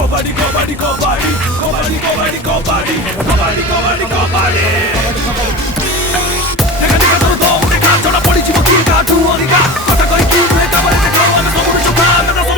Kobadi, kobadi, kobadi, kobadi, kobadi, kobadi, kobadi, kobadi, kobadi. 내가 네가 너도 우리가 전화 버리지 못 길가 두 어디가 걷다 거리 길에 가버릴 때 겨우 하면 너무를 좋다.